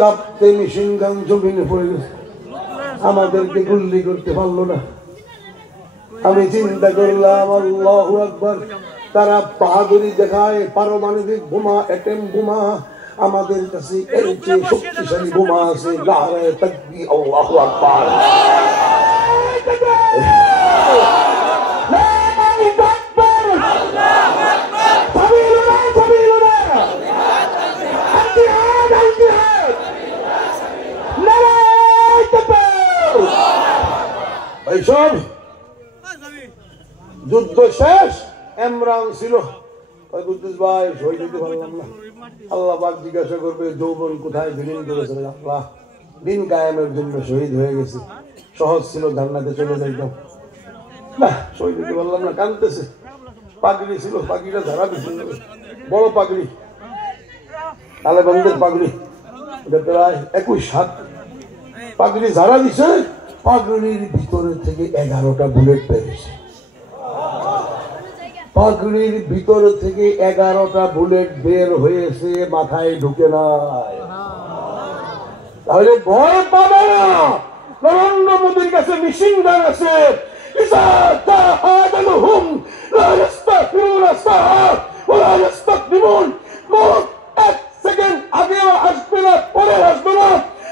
কাঁপতে machine gun জমিনে পড়ে গেছে, আমাদেরকে গুল্লি করতে পারলো না। আমি চিন্তা করলাম আল্লাহু আকবার, তারা বাহাদুরি দেখায়, পারমাণবিক বোমা, অ্যাটম বোমা, আমাদের কাছে এর চেয়ে শক্তিশালী বোমা আছে। নারায়ে তাকবীর, আল্লাহু আকবার। এইসব যুদ্ধ শেষ, ইমরান ছিল কুদ্দুস ভাই শহীদ হতে পারলাম না। আল্লাহ পাক জিজ্ঞাসা করবে যৌবন কোথায় বিলীন করেছিলেন? আল্লাহ দিন কায়েমের জন্য শহীদ হয়ে গেছে, সহজ ছিল জান্নাতে চলে যাইতাম, না শহীদ হতে পারলাম না। কাঁদতেছে, পাগড়ি ছিল, পাগড়িটা ধারা দিছিল, বড় পাগড়ি, তালেবানদের পাগড়ি, এটা প্রায় 21 হাত পাগড়ি ঝাড়া দিছে, পাগড়ির ভিতরে থেকে 11টা বুলেট বেরিয়েছে। পাগড়ির ভিতর থেকে 11টা বুলেট বের হয়েছে, মাথায় ঢুকে নাই। তাহলে ভয় পাবে না, নরেন্দ্র মোদীর কাছে মেশিন গান আছে। এক সেকেন্ড আগেও আসবে না, পরে আসবে না,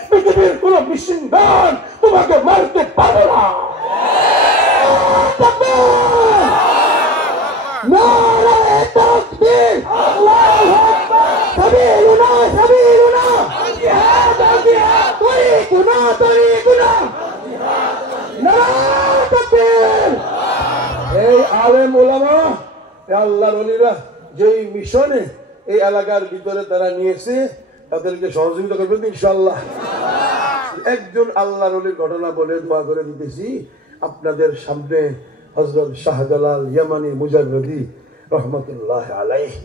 পৃথিবীর কোন মেশিন গান তোমাকে মারতে পারে না। নারায়ে তাকবীর, আল্লাহু আকবার, সাবিলুনা সাবিলুনা, জিহাদ জিহাদ, তরিকুনা তরিকুনা, নারায়ে তাকবীর। এই আলেম ওলামা, আল্লাহর ওলিরা যেই মিশনে এই এলাকার ভিতরে তারা নিয়েছে, তাদেরকে সহযোগিতা করবেন ইনশাআল্লাহ। একজন আল্লাহর ওলির ঘটনা বলে দোয়া করে দিতেছি আপনাদের সামনে। হযরত শাহজালাল ইয়ামানি মুজাররদি রহমতুল্লাহ আলাইহি